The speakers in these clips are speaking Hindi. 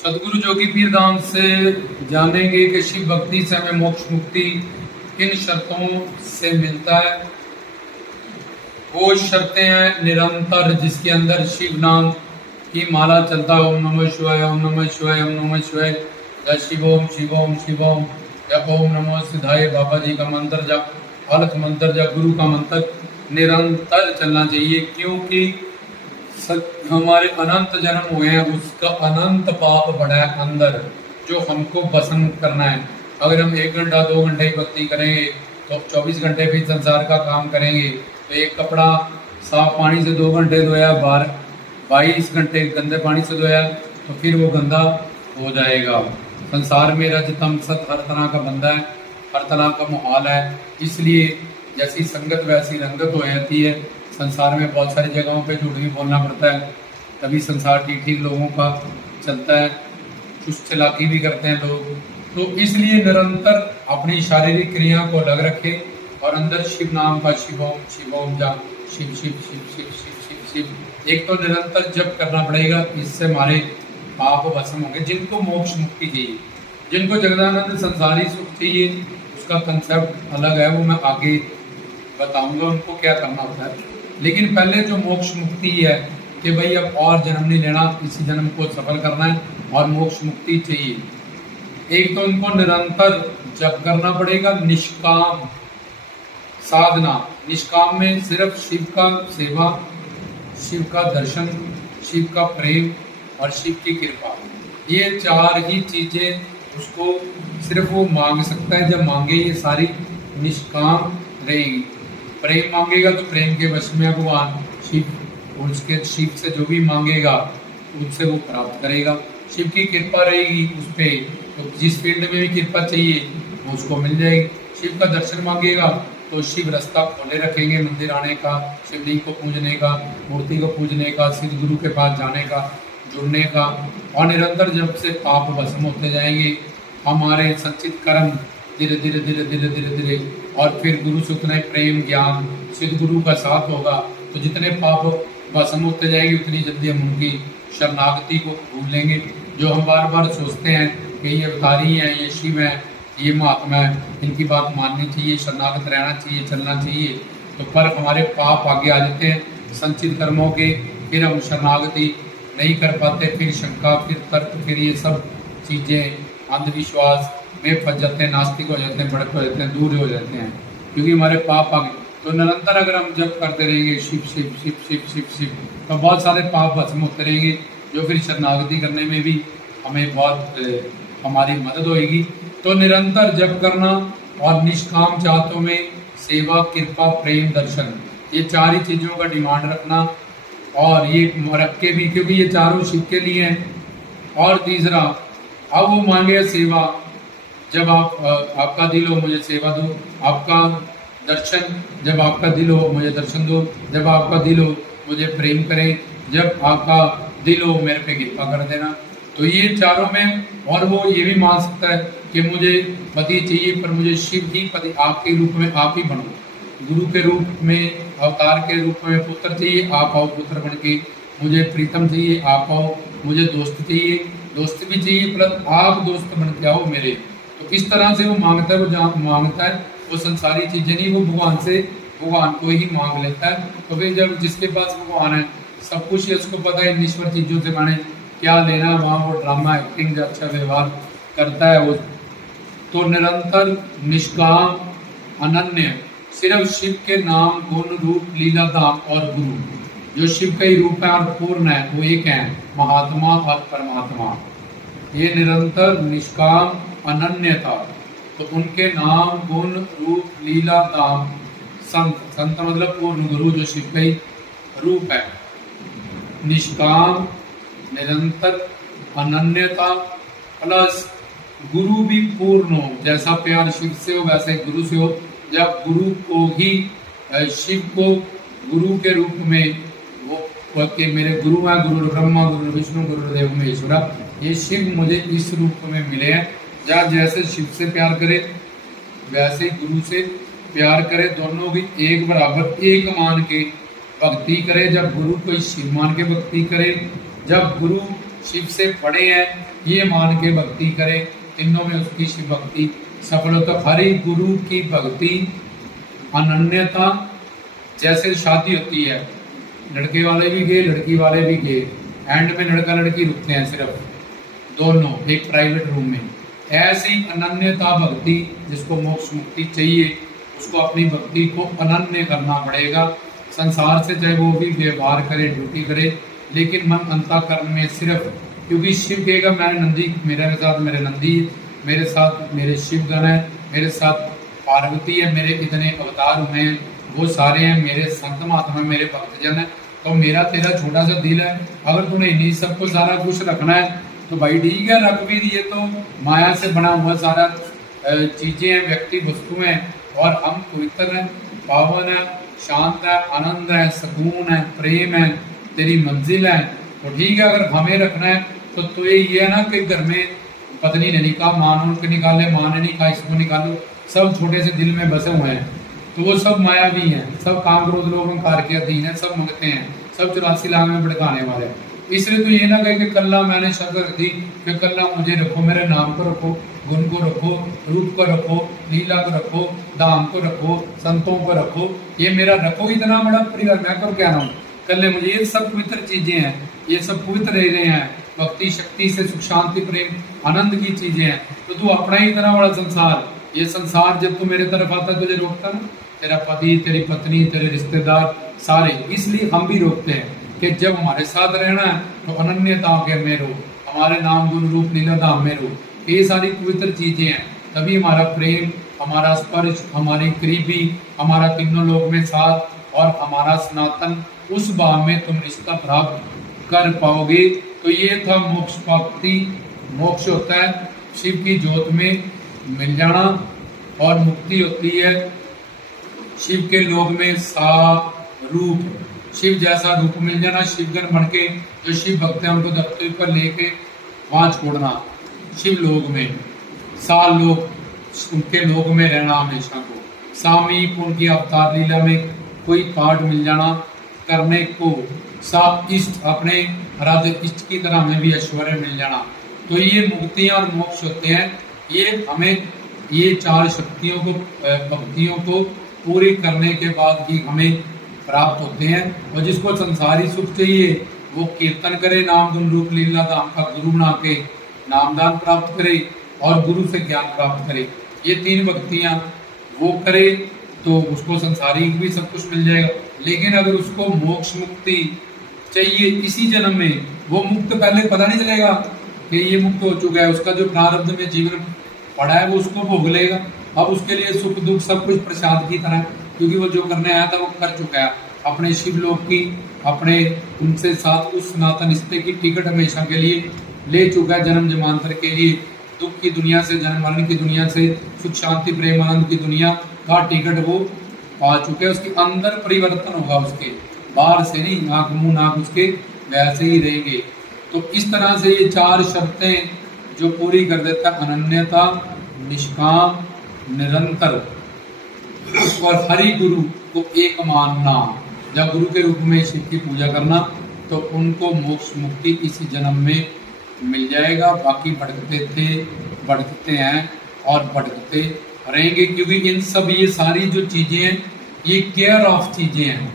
सदगुरु जोगी पीर धाम से जानेंगे कि शिव भक्ति से हमें मोक्ष मुक्ति किन शर्तों से मिलता है। वो शर्तें हैं निरंतर, जिसके अंदर शिव नाम की माला चलता है। ओम नमः शिवाय, ओम नमः शिवाय, ओम नमः शिवाय, या शिवोम शिवोम शिवोम, या ओम नमो सिद्धाय बाबा जी का मंत्र जा, अलख मंत्र जा, गुरु का मंत्र निरंतर चलना चाहिए। क्योंकि हमारे अनंत जन्म हुए हैं, उसका अनंत पाप बड़ा है अंदर, जो हमको भस्म करना है। अगर हम 1 घंटा 2 घंटे ही भक्ति करेंगे तो 24 घंटे भी संसार का काम करेंगे तो एक कपड़ा साफ पानी से 2 घंटे धोया, 22 घंटे गंदे पानी से धोया तो फिर वो गंदा हो जाएगा। संसार में रजतम सत हर तरह का बंदा है, हर तरह का माहौल है। इसलिए जैसी संगत वैसी रंगत हो जाती है। संसार में बहुत सारी जगहों पे झूठ भी बोलना पड़ता है, तभी संसार ठीक ठीक लोगों का चलता है। कुछ चालाकी भी करते हैं लोग, तो इसलिए निरंतर अपनी शारीरिक क्रिया को अलग रखें और अंदर शिव नाम का शिवोम शिवोम जा, शिव शिव शिव शिव शिव शिव शिव एक तो निरंतर जप करना पड़ेगा। इससे हमारे पाप भस्म होंगे। जिनको मोक्ष मुक्ति चाहिए, जिनको जगदानंद संसारी सुख चाहिए, उसका कंसेप्ट अलग है, वो मैं आगे बताऊंगा उनको क्या करना होता है। लेकिन पहले जो मोक्ष मुक्ति है कि भाई अब और जन्म नहीं लेना, इसी जन्म को सफल करना है और मोक्ष मुक्ति चाहिए। एक तो उनको निरंतर जप करना पड़ेगा, निष्काम साधना। निष्काम में सिर्फ शिव का सेवा, शिव का दर्शन, शिव का प्रेम और शिव की कृपा, ये 4 ही चीजें उसको सिर्फ वो मांग सकता है। जब मांगे ये सारी निष्काम रहेगी। प्रेम मांगेगा तो प्रेम के वश में भगवान शिव, उसके शिव से जो भी मांगेगा उससे वो प्राप्त करेगा। शिव की कृपा रहेगी उस पर, तो जिस फील्ड में भी कृपा चाहिए वो उसको मिल जाएगी। शिव का दर्शन मांगेगा तो शिव रास्ता खोले रखेंगे मंदिर आने का, शिवलिंग को पूजने का, मूर्ति को पूजने का, सिद्ध गुरु के पास जाने का, जुड़ने का। और निरंतर जब से पाप भस्म होते जाएंगे, हमारे संचित कर्म धीरे धीरे धीरे धीरे धीरे धीरे, और फिर गुरु से उतना प्रेम ज्ञान सिद्ध गुरु का साथ होगा तो जितने पाप भस्म होते जाएंगे उतनी जल्दी हम उनकी शरणागति को भूल लेंगे। जो हम बार बार सोचते हैं कि ये अवतारी हैं, ये शिव हैं, ये महात्मा है, इनकी बात माननी चाहिए, शरणागत रहना चाहिए, चलना चाहिए, तो पर हमारे पाप आगे आ जाते हैं संचित कर्मों के। फिर हम शरणागति नहीं कर पाते, फिर शंका, फिर तर्क, फिर ये सब चीज़ें अंधविश्वास में फंस जाते हैं, नास्तिक हो जाते हैं, भड़क हो जाते हैं, दूर हो जाते हैं, क्योंकि हमारे पाप आगे। तो निरंतर अगर हम जप करते रहेंगे शिव शिव शिव शिव शिव शिव, तो बहुत सारे पाप भस्म होते रहेंगे, जो फिर शरणागति करने में भी हमें बहुत हमारी मदद होगी। तो निरंतर जप करना और निष्काम चाहतों में सेवा, कृपा, प्रेम, दर्शन, ये 4 ही चीज़ों का डिमांड रखना। और ये रख के भी, क्योंकि ये चारों शिव के लिए हैं। और तीसरा, अब वो मांगे सेवा। जब आपका दिल हो मुझे सेवा दो, आपका दर्शन, जब आपका दिल हो मुझे दर्शन दो, जब आपका दिल हो मुझे प्रेम करें, जब आपका दिल हो मेरे पे कृपा कर देना। तो ये चारों में, और वो ये भी मान सकता है कि मुझे पति चाहिए पर मुझे शिव ही पति, आपके रूप में आप ही बनो, गुरु के रूप में, अवतार के रूप में पुत्र चाहिए, आप आओ पुत्र बन के, मुझे प्रीतम चाहिए, आप आओ, मुझे दोस्त चाहिए, दोस्त भी चाहिए प्लस आप दोस्त बन के आओ मेरे। तो इस तरह से वो मांगता है, वो जहाँ मांगता है वो संसारी चीज़ें नहीं, वो भगवान से, भगवान को ही मांग लेता है। तो फिर जब जिसके पास भगवान है, सब कुछ है, उसको पता है ईश्वर चीज़ों से मैंने क्या लेना है, वहाँ वो ड्रामा एक्टिंग अच्छा व्यवहार करता है वो। तो निरंतर निष्काम अनन्य, सिर्फ शिव के नाम, गुण, रूप, लीला, धाम और गुरु, जो शिव का ही रूप है और पूर्ण है, वो एक है, महात्मा और परमात्मा। ये निरंतर निष्काम अनन्यता, तो उनके नाम, गुण, रूप, लीला, धाम, संत, संत मतलब पूर्ण गुरु, जो शिव का ही रूप है। निष्काम, निरंतर, अनन्यता प्लस गुरु भी पूर्ण हो। जैसा प्यार शिव से हो वैसे गुरु से हो। जब गुरु को ही, शिव को गुरु के रूप में वो कि मेरे गुरु हैं, गुरु ब्रह्मा, गुरु विष्णु, गुरुदेव महेश्वरा, ये शिव मुझे इस रूप में मिले हैं। जब जैसे शिव से प्यार करे वैसे गुरु से प्यार करे, दोनों भी एक बराबर, एक मान के भक्ति करे। जब गुरु को शिव मान के भक्ति करे, जब गुरु शिव से बड़े हैं ये मान के भक्ति करे, तीनों में उसकी शिव भक्ति सफल हो। तो हरि गुरु की भक्ति अनन्यता, जैसे शादी होती है, लड़के वाले भी गए लड़की वाले भी गए, एंड में लड़का लड़की रुकते हैं सिर्फ दोनों एक प्राइवेट रूम में, ऐसी अनन्यता भक्ति जिसको मोक्ष मुक्ति चाहिए उसको अपनी भक्ति को अनन्य करना पड़ेगा। संसार से चाहे वो भी व्यवहार करे, ड्यूटी करे, लेकिन मन अंतःकरण में सिर्फ, क्योंकि शिव कहेगा मैं नंदी, मेरे साथ मेरे नंदी, मेरे साथ मेरे शिवगण है, मेरे साथ पार्वती है, मेरे इतने अवतार हुए हैं, वो सारे हैं मेरे संत महात्मा, मेरे भक्तजन है। तो मेरा तेरा छोटा सा दिल है, अगर तूने इन्हीं सबको सारा कुछ रखना है तो भाई ठीक है रख भी दिए। तो माया से बना हुआ सारा चीजें हैं, व्यक्ति वस्तु हैं, और हम पवित्र हैं, पावन है, शांत है, आनंद है, सुकून है, प्रेम है, तेरी मंजिल है। तो ठीक है अगर हमें रखना है तो ये है ना कि घर में पत्नी ने नहीं कहा मां को निकाले, मां ने नहीं कहा इसको निकालो, सब छोटे से दिल में बसे हुए हैं। तो वो सब मायावी हैं, सब काम क्रोध लोभ अहंकार के अधीन है, सब मंगते हैं, सब 84 लाख में भड़काने वाले। इसलिए तो ये ना कहे कि कल्ला मैंने शर्त रख दी कि कल्ला मुझे रखो, मेरे नाम को रखो, गुण को रखो, रूप को रखो, लीला को रखो, दाम को रखो, संतों को रखो, ये मेरा रखो इतना बड़ा परिवार, मैं कर क्या रहा हूँ कल मुझे। ये सब पवित्र चीजें हैं, ये सब पवित्र रह रहे हैं, भक्ति शक्ति से सुख शांति प्रेम आनंद की चीजें हैं। तो तू अपना ही इतना बड़ा संसार, ये संसार जब तू मेरे तरफ आता तुझे रोकता ना, तेरा पति, तेरी पत्नी, तेरे रिश्तेदार सारे। इसलिए हम भी रोकते हैं कि जब हमारे साथ रहना है तो अनन्यता के में रहो, हमारे नाम गुण रूप लीला धाम में रहो, ये सारी पवित्र चीजें हैं। तभी हमारा प्रेम, हमारा स्पर्श, हमारी करीबी, हमारा तीनों लोक में साथ और हमारा सनातन उस भाव में तुम रिश्ता प्राप्त कर पाओगे। तो ये था मोक्ष प्राप्ति। मोक्ष होता है शिव की ज्योत में मिल जाना, और मुक्ति होती है शिव के लोक में रूप, शिव जैसा रूप मिल जाना, शिवगण बन के जो शिव भक्त है उनको धरती पर लेके वहां छोड़ना, शिव लोक में लोक, उनके लोक में रहना हमेशा को, सामीप उनकी अवतार लीला में कोई पाठ मिल जाना करने को, सात इष्ट अपने राधे इष्ट की तरह हमें भी ऐश्वर्य मिल जाना। तो ये मुक्तियां और मोक्ष होते हैं, ये हमें ये चार शक्तियों को भक्तियों को पूरी करने के बाद ही हमें प्राप्त होते हैं। और जिसको संसारी सुख चाहिए वो कीर्तन करे, नाम गुण रूप लीला धाम का गुरु बना के नामदान प्राप्त करे और गुरु से ज्ञान प्राप्त करे। ये तीन भक्तियां वो करे तो उसको संसारी भी सब कुछ मिल जाएगा। लेकिन अगर उसको मोक्ष मुक्ति चाहिए इसी जन्म में, वो मुक्त पहले पता नहीं चलेगा कि ये मुक्त हो चुका है, उसका जो प्रारब्ध में जीवन पड़ा है वो उसको भोग लेगा। अब उसके लिए सुख दुख सब कुछ प्रसाद की तरह, क्योंकि वो जो करने आया था वो कर चुका है। अपने शिवलोक की, अपने उनसे साथ उस सनातन रिश्ते की टिकट हमेशा के लिए ले चुका है, जन्म जमांतर के लिए। दुख की दुनिया से, जन्म मरण की दुनिया से, सुख शांति प्रेम आनंद की दुनिया का टिकट वो पा चुके हैं। उसके अंदर परिवर्तन होगा, उसके बाहर से नहीं, नाक मुंह नाक उसके वैसे ही रहेंगे। तो इस तरह से ये चार शर्तें जो पूरी कर देता है, अनन्यता, निष्काम, निरंतर और हरि गुरु को एक मानना, जब गुरु के रूप में शिव की पूजा करना, तो उनको मोक्ष मुक्ति इसी जन्म में मिल जाएगा। बाकी भटकते हैं और भटकते रहेंगे, क्योंकि इन सब ये सारी जो चीजें हैं ये केयर ऑफ चीजें हैं।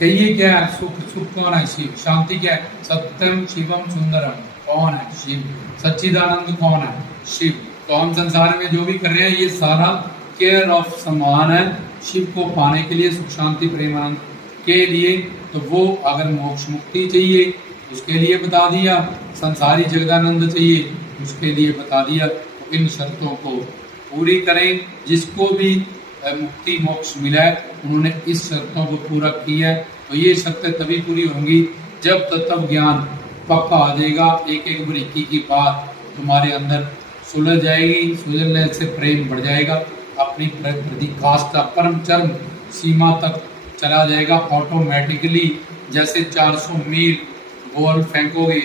कहिए क्या है? सुख कौन है? शिव। शांति क्या है? सत्यम शिवम सुंदरम। कौन है? शिव। सच्चिदानंद कौन है? शिव। तो हम संसार में जो भी कर रहे हैं ये सारा केयर ऑफ समान है शिव को पाने के लिए, सुख शांति प्रेम आनंद के लिए। तो वो अगर मोक्ष मुक्ति चाहिए उसके लिए बता दिया, संसारी जगदानंद चाहिए उसके लिए बता दिया। तो इन शर्तों को पूरी करें। जिसको भी मुक्ति मोक्ष मिला है उन्होंने इस शर्तों को पूरा किया है। तो ये शर्तें तभी पूरी होंगी जब तत्व ज्ञान पक्का आ जाएगा। एक एक बरीकी की बात तुम्हारे अंदर सुलझ जाएगी, सुलझने से प्रेम बढ़ जाएगा, अपनी प्रतिकाष्ठा परम चरम सीमा तक चला जाएगा ऑटोमेटिकली। जैसे 400 मील बॉल फेंकोगे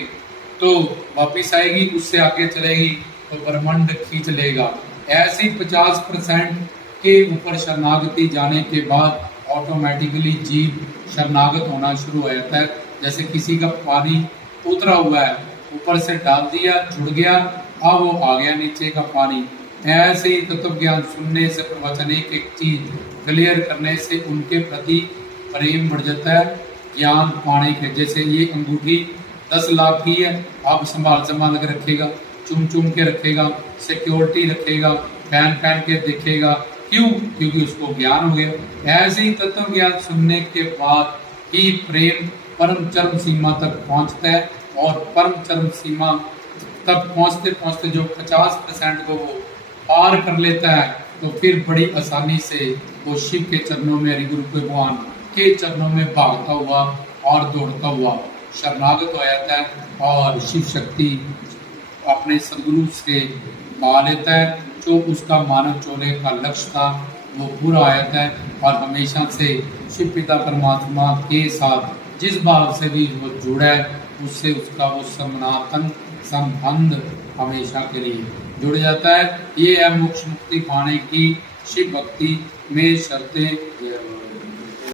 तो वापिस आएगी, उससे आगे चलेगी तो ब्रह्मांड खींच लेगा। ऐसे ही 50% के ऊपर शरणागति जाने के बाद ऑटोमेटिकली जीव शरणागत होना शुरू हो जाता है। जैसे किसी का पानी उतरा हुआ है ऊपर से डाल दिया, जुड़ गया, अब वो आ गया नीचे का पानी। ऐसे ही तत्व ज्ञान सुनने से, प्रवचन एक एक चीज क्लियर करने से उनके प्रति प्रेम बढ़ जाता है। ज्ञान पाने के, जैसे ये अंगूठी 10 लाख की है, आप संभाल संभाल के रखेगा, चुम चुम के रखेगा, सिक्योरिटी रखेगा, पहन पहन के देखेगा, क्यों? क्योंकि उसको ज्ञान हो गया। ऐसे ही तत्व ज्ञान सुनने के बाद ही प्रेम परम चरम सीमा तक पहुंचता है, और परम चरम सीमा तक पहुंचते पहुंचते जो 50% को वो पार कर लेता है, तो फिर बड़ी आसानी से वो शिव के चरणों में, हरि गुरु भगवान के चरणों में भागता हुआ और दौड़ता हुआ शरणागत हो जाता है, और शिव शक्ति अपने सदगुरु से पा लेता है। जो उसका मानव चोले का लक्ष्य था वो पूरा आ जाता है, और हमेशा से शिव पिता परमात्मा के साथ जिस भाव से भी वो जुड़ा है, उससे उसका वो सनातन संबंध हमेशा के लिए जुड़ जाता है। ये है मोक्ष मुक्ति पाने की शिव भक्ति में शर्तें।